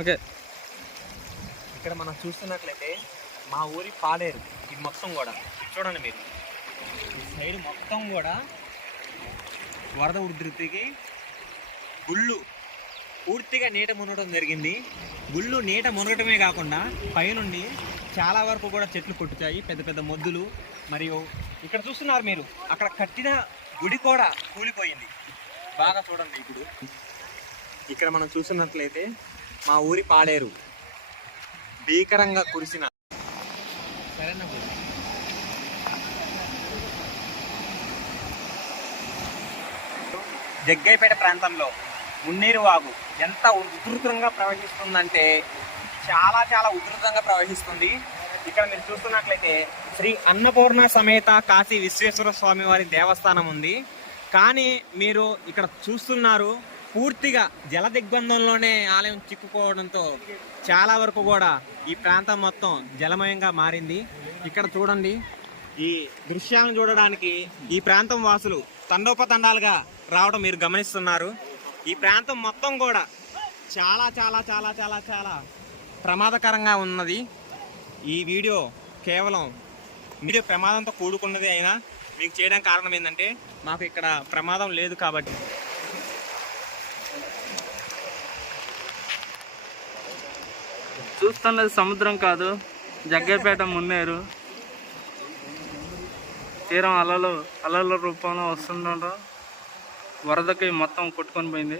Okay, ఇక్కడ మనం చూస్తున్నట్లయితే మా ఊరి పాలేరు. ఇది మొత్తం కూడా చూడండి మీరు, ఈ సైడ్ మొత్తం కూడా వరద ఉధృతికి గుళ్ళు పూర్తిగా నీట మునగడం జరిగింది. గుళ్ళు నీట మునగటమే కాకుండా పైనుండి చాలా వరకు కూడా చెట్లు కొట్టుతాయి, పెద్ద పెద్ద మొద్దులు. మరియు ఇక్కడ చూస్తున్నారు మీరు, అక్కడ కట్టిన గుడి కూడా కూలిపోయింది. బాగా చూడండి. ఇప్పుడు ఇక్కడ మనం చూస్తున్నట్లయితే మా ఊరి పాలేరు భీకరంగా కురిసిన సరేనా జగ్గైపేట ప్రాంతంలో మున్నేరు వాగు ఎంత ఉధృతంగా ప్రవహిస్తుందంటే చాలా చాలా ఉధృతంగా ప్రవహిస్తుంది. ఇక్కడ మీరు చూస్తున్నట్లయితే శ్రీ అన్నపూర్ణ సమేత కాశీ విశ్వేశ్వర స్వామి వారి దేవస్థానం ఉంది. కానీ మీరు ఇక్కడ చూస్తున్నారు, పూర్తిగా జల దిగ్బంధంలోనే ఆలయం చిక్కుకోవడంతో చాలా వరకు కూడా ఈ ప్రాంతం మొత్తం జలమయంగా మారింది. ఇక్కడ చూడండి, ఈ దృశ్యాలను చూడడానికి ఈ ప్రాంతం వాసులు తండోపతండాలుగా రావడం మీరు గమనిస్తున్నారు. ఈ ప్రాంతం మొత్తం కూడా చాలా చాలా చాలా చాలా చాలా ప్రమాదకరంగా ఉన్నది. ఈ వీడియో కేవలం వీడియో ప్రమాదంతో కూడుకున్నది అయినా మీకు చేయడానికి కారణం ఏంటంటే మాకు ఇక్కడ ప్రమాదం లేదు కాబట్టి. చూస్తున్నది సముద్రం కాదు, జగ్గైపేట మున్నేరు తీరం అలల రూపంలో వస్తుండటం వరదకి మొత్తం కొట్టుకొని పోయింది.